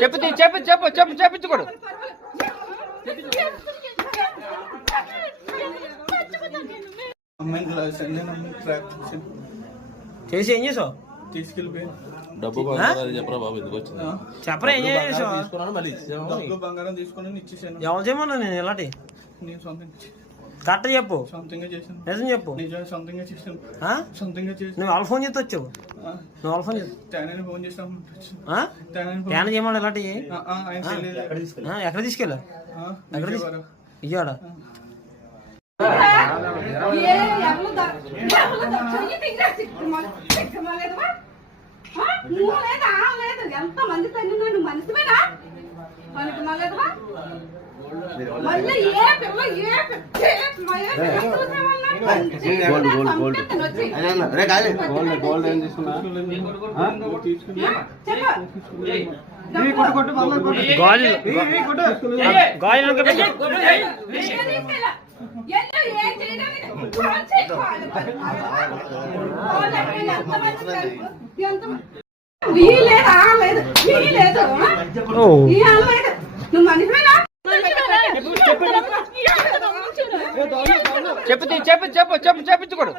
చెప్పు చెప్పు చెప్పు చెప్పు చెప్పించుకోడు చేసి ఏం చేసావు? తీసుకెళ్ళిపోయాను డబ్బు చెప్పరా బాబు ఎందుకు వచ్చింది? చెప్పరా ఏం చేసావు? తీసుకున్నాను మళ్ళీ బంగారం తీసుకొని ఇచ్చేసాను. ఎవరు చేయమన్నా నేను ఇలాంటి నేను సొంతంగా చే- కరెక్ట్ చెప్పు. సొంతంగా నిజం చెప్పు. సొంతంగా? సొంతంగా నువ్వు వాళ్ళ ఫోన్ చేస్తే వచ్చావు ఆ, నువ్వు వాళ్ళ ఫోన్ తేనని ఫోన్ తేన చేయమని ఆ, ఎక్కడ తీసుకెళ్ళా ఆ, ఎక్కడ. ఇయ్యాడ ఎంత మంది తల్లి నువ్వు మనిషివేనా? మళ్ళీ ఏ పిల్ల ఏ. గోల్డ్ గోల్డ్ ఏం తీసుకున్నా? ఎంతమంది? వీలేదు లేదు వీలేదు చెప్పు. చెప్పు చెప్పు చెప్పు చెప్పించుకోడు.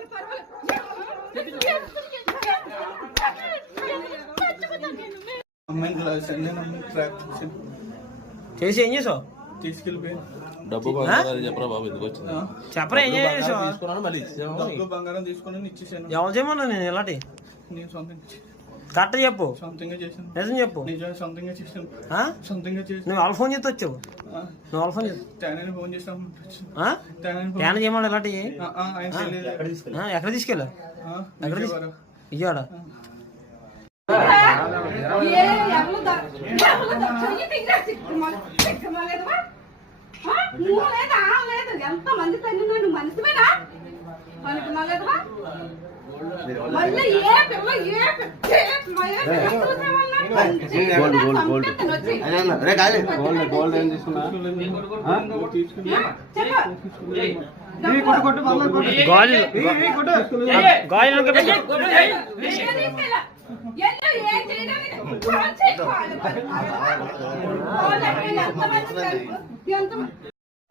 చేసి ఏం చేసావు? తీసుకెళ్ళిపోయాను డబ్బు బంగారం చెప్పరా బాబు? ఎందుకు వచ్చింది? ఆ, చెప్పరా ఏం చేసావు? తీసుకున్నాను మళ్ళీ. బంగారం తీసుకొని ఇచ్చేసాను. ఎవరు చేయమన్నా నేను ఇలాంటి? నేను సొంతంగా చే- కరెక్ట్ చెప్పు. నిజం చెప్పు. నువ్వు వాళ్ళ ఫోన్ చేస్తే వచ్చావు ఆ, నువ్వు వాళ్ళ ఫోన్ తేన చేయమని ఆ, ఎక్కడ తీసుకెళ్ళా ఆ, ఎక్కడ విజయవాడ. నువ్వు లేదు లేదు? ఎంత మంది తల్లి నువ్వు మనిషివేనా పనికిమాలేదువా? మళ్ళీ ఏ పిల్ల ఏ. గోల్డ్ గోల్డ్ ఏం తీసుకున్నా?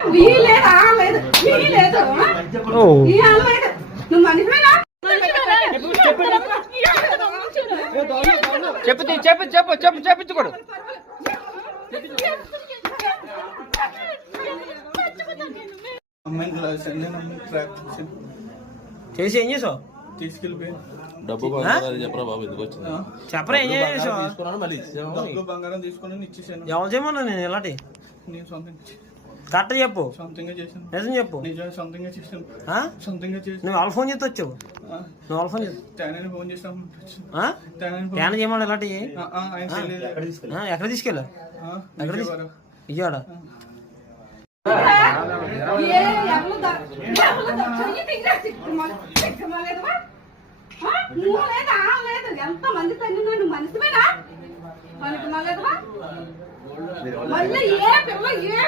వీలేదు లేదు వీలేదు చెప్పు చెప్పు చెప్పు చెప్పు చెప్పించుకోడు. చేసి. ఏం చేసావు? తీసుకెళ్ళిపోయాను డబ్బు బంగారం చెప్పరా బాబు ఎందుకు వచ్చింది? చెప్పరా ఏం చేసావు? తీసుకున్నాను మళ్ళీ ఇచ్చాము డబ్బులు బంగారం తీసుకొని ఇచ్చేసాను. ఎవరు చేయమన్నా నేను ఇలాంటి? నేను సొంతంగా చే- కరెక్ట్ చెప్పు. నిజం చెప్పు. నువ్వు వాళ్ళ ఫోన్ చేస్తే వచ్చావు ఆ, నువ్వు వాళ్ళ ఫోన్ తేన చేయమని ఆ, ఎక్కడ తీసుకెళ్ళా ఆ, ఎక్కడ. ఇయ్యాడ ఎంత మంది తల్లి నువ్వు మనిషివేనా పనికిమాలేదువా? మళ్ళీ ఏ పిల్ల ఏ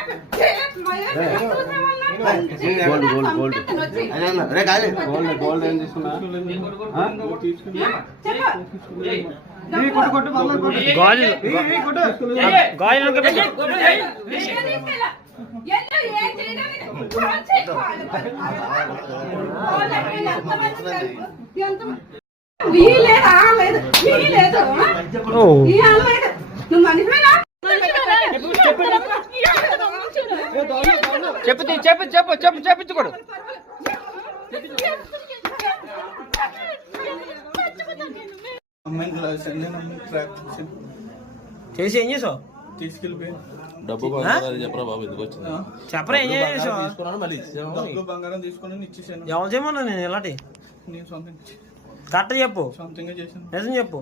పిల్ల చూసావన్నా? మంచిగా పంపిస్తాను వచ్చి. గోల్డ్ గోల్డ్ ఏం తీసుకున్నా? ఎంతమంది? వీలేదు ఆ లేదు ఈ లేదు నువ్వు మనిషివేనా చెప్పు తీ, చెప్పు చెప్పు చెప్పు చెప్పించుకోడు అమ్మాయిని క్లాస్ అండి అమ్మాయిని ట్రాక్ చేశాను చేసి ఏం చేసావు? తీసుకెళ్ళిపోయాను. డబ్బు బంగారం చెప్పరా బాబు ఎందుకు వచ్చింది? చెప్పరా ఏం చేసావు? తీసుకున్నాను మళ్ళీ బంగారం తీసుకొని ఇచ్చేసాను. ఎవరు చేయమన్నా నేను ఇలాంటి? నేను సొంతంగా చే- కరెక్ట్ చెప్పు. నిజం చెప్పు.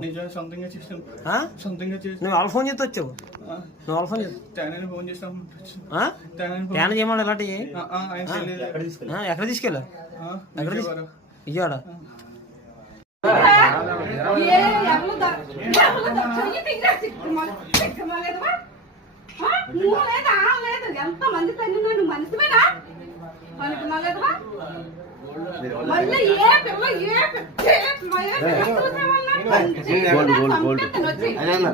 నువ్వు వాళ్ళ ఫోన్ చేస్తే వచ్చావు ఆ, నువ్వు వాళ్ళ ఫోన్ చేసి తేనని ఫోన్ చేసాను ఆ? తేనని ఫోన్ తేన చేయమని ఆ, ఎక్కడ తీసుకెళ్ళా? ఆ, ఎక్కడ. ఇయ్యాడ ఏ నువ్వు లేదు ఆ లేదు ఎంత మంది తల్లి నువ్వు మనిషివేనా పనికి మాలేదువా? మళ్ళీ ఏ పిల్ల ఏ? Gold, gold, gold.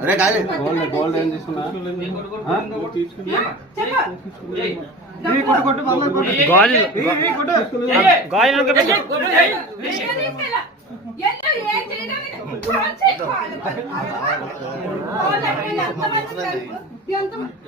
Gold gold ఏం తీసుకున్నా?